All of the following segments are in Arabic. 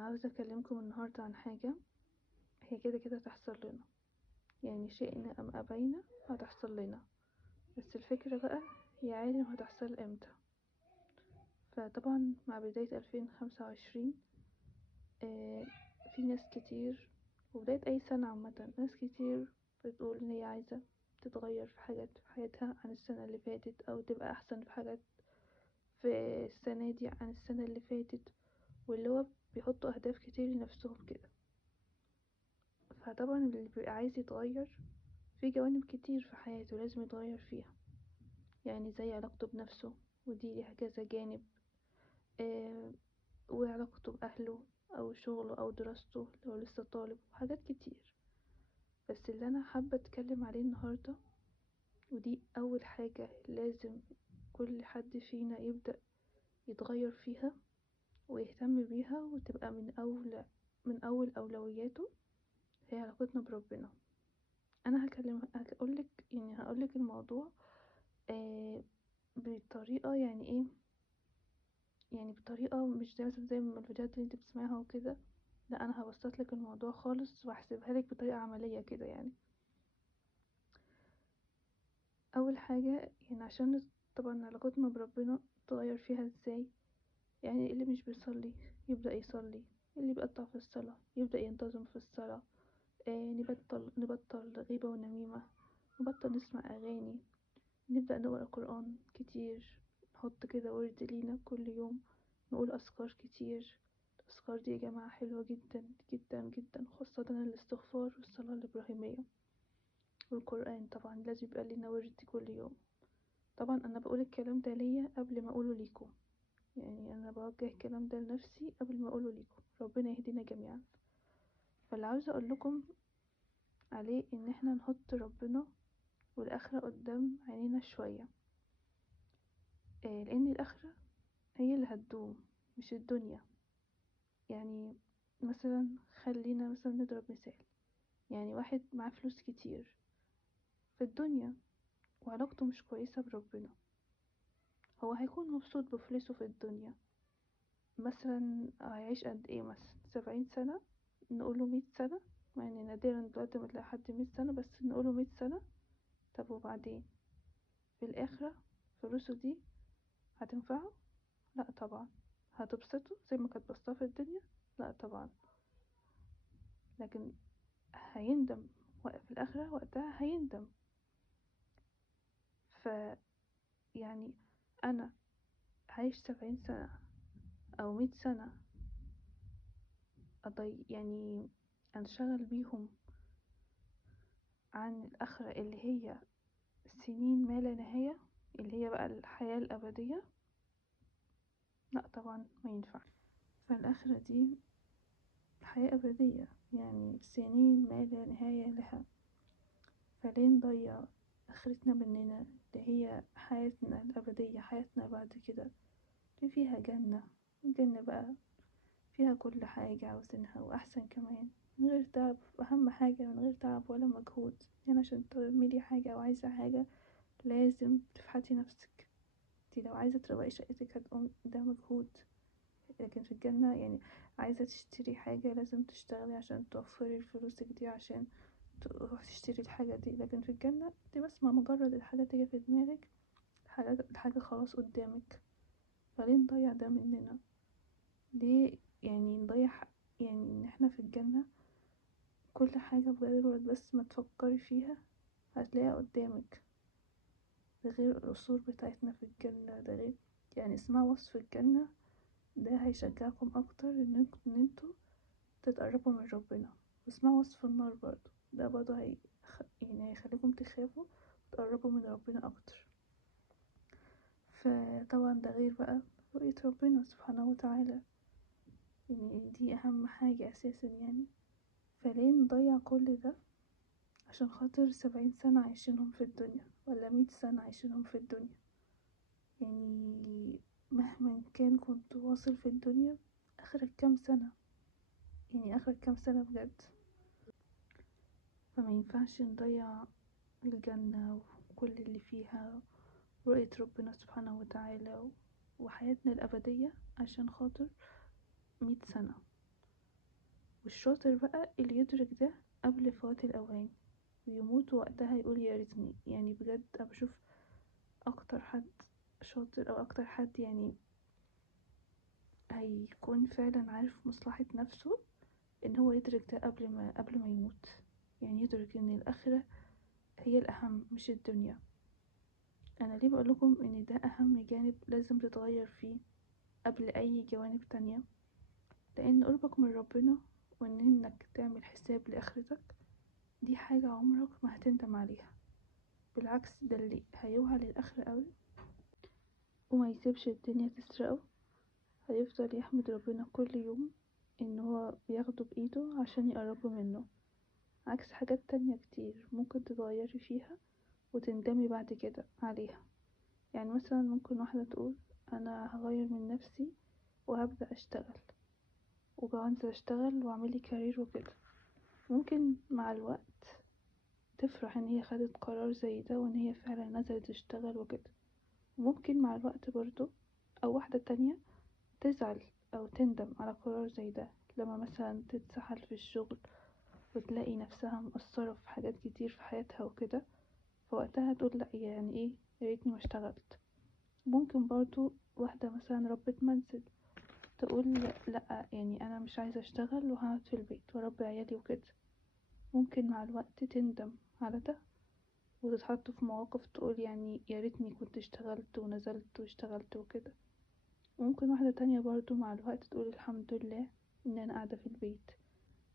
عاوزة اكلمكم النهاردة عن حاجة هي كده كده هتحصل لنا، يعني شئنا ام ابينا هتحصل لنا. بس الفكرة بقى هي عالم هتحصل امتى. فطبعا مع بداية 2025 في ناس كتير، وبداية اي سنة عامة ناس كتير بتقول ان هي عايزة تتغير في حاجات في حياتها عن السنة اللي فاتت، او تبقى احسن في حاجات في السنة دي عن السنة اللي فاتت، واللي هو بيحطوا اهداف كتير لنفسهم كده. فطبعا اللي بيبقى عايز يتغير في جوانب كتير في حياته لازم يتغير فيها، يعني زي علاقته بنفسه، ودي ليها كذا جانب. آه وعلاقته بأهله أو شغله أو دراسته لو لسه طالب، وحاجات كتير. بس اللي أنا حابة أتكلم عليه النهاردة، ودي أول حاجة لازم كل حد فينا يبدأ يتغير فيها ويهتم بيها وتبقى من أول أولوياته، هي علاقتنا بربنا. أنا هقولك الموضوع بطريقة يعني ايه، يعني بطريقة مش زي مثلا زي ما الفيديوهات اللي انت بتسمعها وكده. لا، انا هبسط لك الموضوع خالص واحسبها لك بطريقة عملية كده. يعني اول حاجة، يعني عشان طبعا علاقتنا بربنا تغير فيها ازاي، يعني اللي مش بيصلي يبدأ يصلي، اللي بيقطع في الصلاة يبدأ ينتظم في الصلاة. نبطل غيبة ونميمة، نبطل نسمع أغاني، نبدأ نقرأ قرآن كتير، نحط كده ورد لينا كل يوم، نقول أذكار كتير. الأذكار دي يا جماعة حلوة جدا جدا جدا، خاصة الاستغفار والصلاة الإبراهيمية. والقرآن طبعا لازم يبقى لينا ورد كل يوم. طبعا أنا بقول الكلام ده ليا قبل ما أقوله ليكم، يعني أنا بوجه الكلام ده لنفسي قبل ما أقوله ليكم. ربنا يهدينا جميعا. فاللي عاوزة أقول لكم عليه إن احنا نحط ربنا والآخرة قدام عينينا شوية. لأن الآخرة هي اللي هتدوم مش الدنيا. يعني مثلا خلينا مثلا نضرب مثال، يعني واحد معاه فلوس كتير في الدنيا وعلاقته مش كويسة بربنا، هو هيكون مبسوط بفلوسه في الدنيا. مثلا هيعيش قد ايه؟ مثلا 70 سنة، نقوله 100 سنة. يعني نادرا دلوقتي ما تلاقي حد 100 سنة، بس نقوله 100 سنة. طب وبعدين في الآخرة فلوسه دي هتنفعه؟ لا طبعا. هتبسطه زي ما كانت بسطاه في الدنيا؟ لا طبعا. لكن هيندم في الآخرة، وقتها هيندم. ف يعني أنا عايش 70 سنة أو 100 سنة يعني أنشغل بيهم عن الآخرة اللي هي سنين ما لا نهاية، اللي هي بقى الحياة الأبدية؟ لا طبعا ما ينفع. فالآخرة دي حياة أبدية، يعني سنين ما لا نهاية لها. فليه نضيع آخرتنا مننا اللي هي حياتنا الأبدية، حياتنا بعد كده اللي فيها جنة؟ الجنة بقى فيها كل حاجة عاوزينها وأحسن كمان، من غير تعب. أهم حاجة من غير تعب ولا مجهود. يعني عشان تعملي حاجة أو عايزة حاجة لازم تفحتي نفسك. انتي لو عايزة تروقي شقتك هتقوم ده مجهود. لكن في الجنة يعني عايزة تشتري حاجة لازم تشتغلي عشان توفري فلوسك دي عشان تروح تشتري الحاجة دي. لكن في الجنة انتي بس ما مجرد الحاجة تيجي في دماغك، الحاجة خلاص قدامك. فليه نضيع ده مننا؟ ليه يعني نضيع يعني ان احنا في الجنة كل حاجة بجد بس ما تفكري فيها هتلاقيها قدامك. ده غير القصور بتاعتنا في الجنة، ده غير يعني اسمعوا وصف الجنة، ده هيشجعكم اكتر ان انتوا تتقربوا من ربنا. واسمعوا وصف النار برضو، ده برضو يعني هيخليكم تخافوا وتقربوا من ربنا اكتر. فطبعا ده غير بقى رؤية ربنا سبحانه وتعالى، يعني دي اهم حاجة اساسا يعني. فليه نضيع كل ده عشان خاطر 70 سنة عايشينهم في الدنيا ولا 100 سنة عايشينهم في الدنيا؟ يعني مهما كان كنت واصل في الدنيا، اخرك كام سنة؟ يعني اخرك كام سنة بجد؟ فما ينفعش نضيع الجنة وكل اللي فيها، رؤية ربنا سبحانه وتعالى وحياتنا الأبدية عشان خاطر 100 سنة. والشاطر بقى اللي يدرك ده قبل فوات الأوان ويموت وقتها يقول يا ريتني. يعني بجد أنا بشوف أكتر حد شاطر أو أكتر حد يعني هيكون فعلا عارف مصلحة نفسه إن هو يدرك ده قبل ما يموت. يعني يدرك إن الآخرة هي الأهم مش الدنيا. أنا ليه بقولكم إن ده أهم جانب لازم تتغير فيه قبل أي جوانب تانية؟ لأن قربك من ربنا وإن إنك تعمل حساب لآخرتك دي حاجة عمرك ما هتندم عليها. بالعكس، ده اللي هيوعى للآخرة قوي وما يسيبش الدنيا تسرقه. هيفضل يحمد ربنا كل يوم إن هو بياخده بإيده عشان يقربه منه، عكس حاجات تانية كتير ممكن تتغيري فيها وتندمي بعد كده عليها. يعني مثلا ممكن واحدة تقول أنا هغير من نفسي وهبدأ أشتغل وهنزل أشتغل وأعملي كارير وكده. ممكن مع الوقت تفرح إن هي خدت قرار زي ده وإن هي فعلا نزلت تشتغل وكده. ممكن مع الوقت برضو أو واحدة تانية تزعل أو تندم على قرار زي ده لما مثلا تتسحل في الشغل وتلاقي نفسها مقصرة في حاجات كتير في حياتها وكده، فوقتها تقول لأ يعني ايه ياريتني ما اشتغلت. ممكن برضو واحدة مثلا ربة منزل تقول لأ يعني أنا مش عايزة أشتغل وهقعد في البيت وأربي عيالي وكده. ممكن مع الوقت تندم على ده وتتحط في مواقف تقول يعني ياريتني كنت اشتغلت ونزلت واشتغلت وكده. ممكن واحدة تانية برضو مع الوقت تقول الحمد لله إن أنا قاعدة في البيت،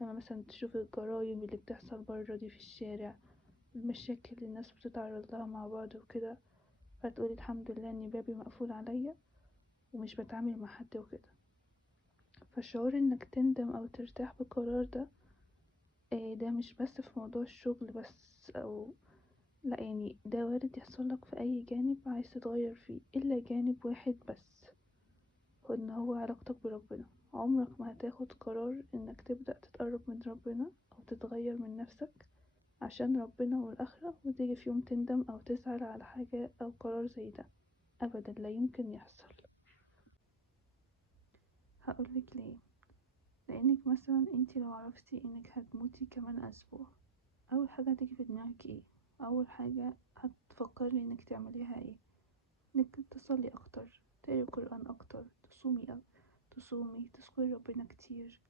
لما مثلا تشوف الجرايم اللي بتحصل برا دي في الشارع، المشاكل اللي الناس بتتعرض لها مع بعض وكده، فتقولي الحمد لله إن بابي مقفول عليا ومش بتعامل مع حد وكده. فالشعور إنك تندم أو ترتاح بالقرار ده ده مش بس في موضوع الشغل بس أو لأ، يعني ده وارد يحصلك في أي جانب عايز تتغير فيه إلا جانب واحد بس، وإن هو علاقتك بربنا. عمرك ما هتاخد قرار إنك تبدأ تتقرب من ربنا أو تتغير من نفسك عشان ربنا والآخرة وتيجي في يوم تندم أو تزعل على حاجة أو قرار زي ده. أبدا لا يمكن يحصل. هقولك ليه. لأنك مثلا انتي لو عرفتي انك هتموتي كمان أسبوع، أول حاجة هتيجي في دماغك ايه؟ أول حاجة هتفكري انك تعمليها ايه؟ انك تصلي أكتر، تقري قرآن أكتر، تصومي تذكري ربنا كتير،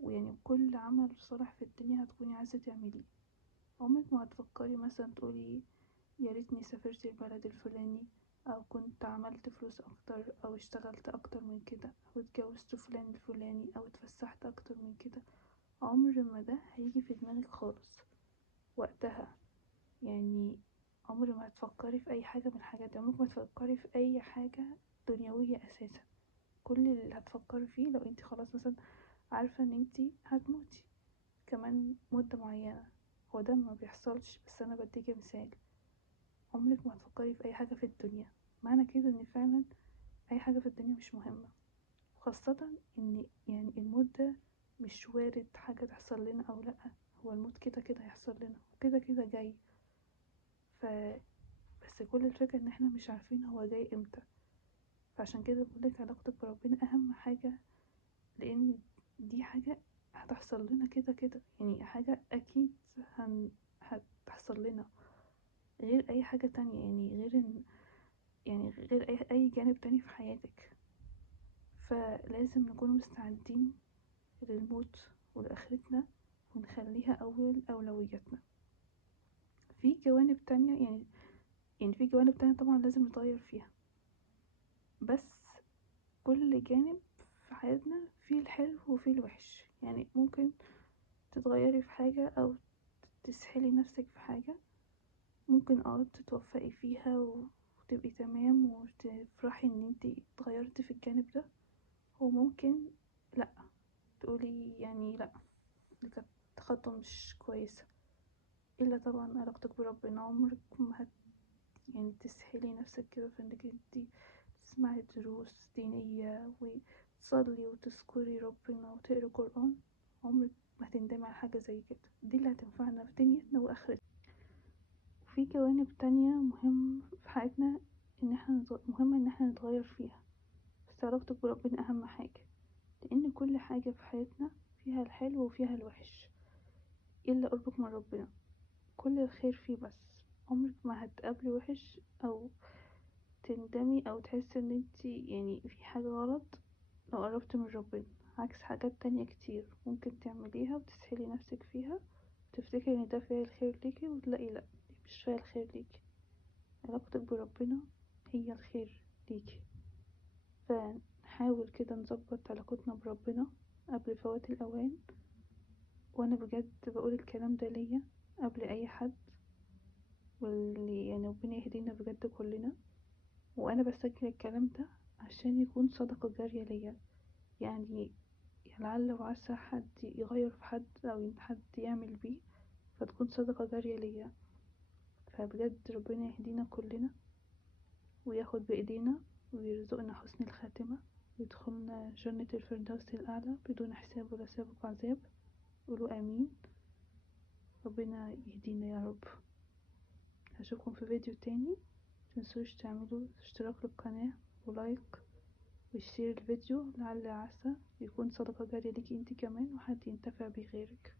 ويعني كل عمل صالح في الدنيا هتكوني عايزة تعمليه. عمرك ما هتفكري مثلا تقولي يا ريتني سافرت البلد الفلاني او كنت عملت فلوس اكتر او اشتغلت اكتر من كده او اتجوزت فلان الفلاني او اتفسحت اكتر من كده. عمر ما ده هيجي في دماغك خالص وقتها. يعني عمر ما هتفكري في اي حاجة من الحاجات دي، عمرك ما تفكري في اي حاجة دنيوية اساسا. كل اللي هتفكري فيه لو انت خلاص مثلا عارفة ان انت هتموتي كمان مدة معينة، هو ده ما بيحصلش بس انا بديكي مثال. عمرك ما هتفكري في اي حاجة في الدنيا، معنى كده ان فعلا اي حاجة في الدنيا مش مهمة. خاصة ان يعني الموت ده مش وارد حاجة تحصل لنا او لأ، هو الموت كده كده هيحصل لنا وكده كده جاي. ف بس كل الفكرة ان احنا مش عارفين هو جاي امتى. فعشان كده بقولك علاقتك بربنا اهم حاجة، لان دي حاجة هتحصل لنا كده كده، يعني حاجة اكيد هتحصل لنا غير اي حاجة تانية. يعني غير اي جانب تاني في حياتك. فلازم نكون مستعدين للموت ولآخرتنا ونخليها أول أولوياتنا. في جوانب تانية يعني في جوانب تانية طبعا لازم نتغير فيها، بس كل جانب في حياتنا فيه الحلو وفيه الوحش. يعني ممكن تتغيري في حاجة أو تسحلي نفسك في حاجة، ممكن تتوفقي فيها وتبقي تمام وتفرحي ان انتي اتغيرتي في الجانب ده. وممكن لأ، تقولي يعني لأ دي كانت خطوة مش كويسة. إلا طبعا علاقتك بربنا، عمرك ما يعني تسحلي نفسك كده في انك انتي تسمعي دروس دينية وتصلي وتذكري ربنا وتقري قرآن. عمرك ما هتندمي على حاجة زي كده، دي اللي هتنفعنا في دنيتنا وآخرتنا. وفي جوانب تانية مهم في حياتنا مهم ان احنا نتغير فيها، بس علاقتك بربنا أهم حاجة. لأن كل حاجة في حياتنا فيها الحلو وفيها الوحش إلا قربك من ربنا، كل الخير فيه، بس عمرك ما هتقابلي وحش أو تندمي أو تحسي ان انتي يعني في حاجة غلط لو قربت من ربنا، عكس حاجات تانية كتير ممكن تعمليها وتسحلي نفسك فيها وتفتكري ان ده فيها الخير ليكي وتلاقي لأ، دي مش فيها الخير ليكي. علاقتك بربنا هي الخير ليكي، فنحاول كده نظبط علاقتنا بربنا قبل فوات الأوان. وانا بجد بقول الكلام ده ليا قبل اي حد، واللي يعني ربنا يهدينا بجد كلنا. وانا بسجل الكلام ده عشان يكون صدقة جارية ليا، يعني لعل وعسى حد يغير في حد او حد يعمل بيه فتكون صدقة جارية ليا. فبجد ربنا يهدينا كلنا وياخد بإيدينا ويرزقنا حسن الخاتمة ويدخلنا جنة الفردوس الأعلى بدون حساب ولا سابق عذاب. قولوا آمين. ربنا يهدينا يا رب. هشوفكم في فيديو تاني، متنسوش تعملوا اشتراك للقناة ولايك وشير الفيديو، لعل عسى يكون صدقة جارية ليكي انتي كمان وحد ينتفع بيه غيرك.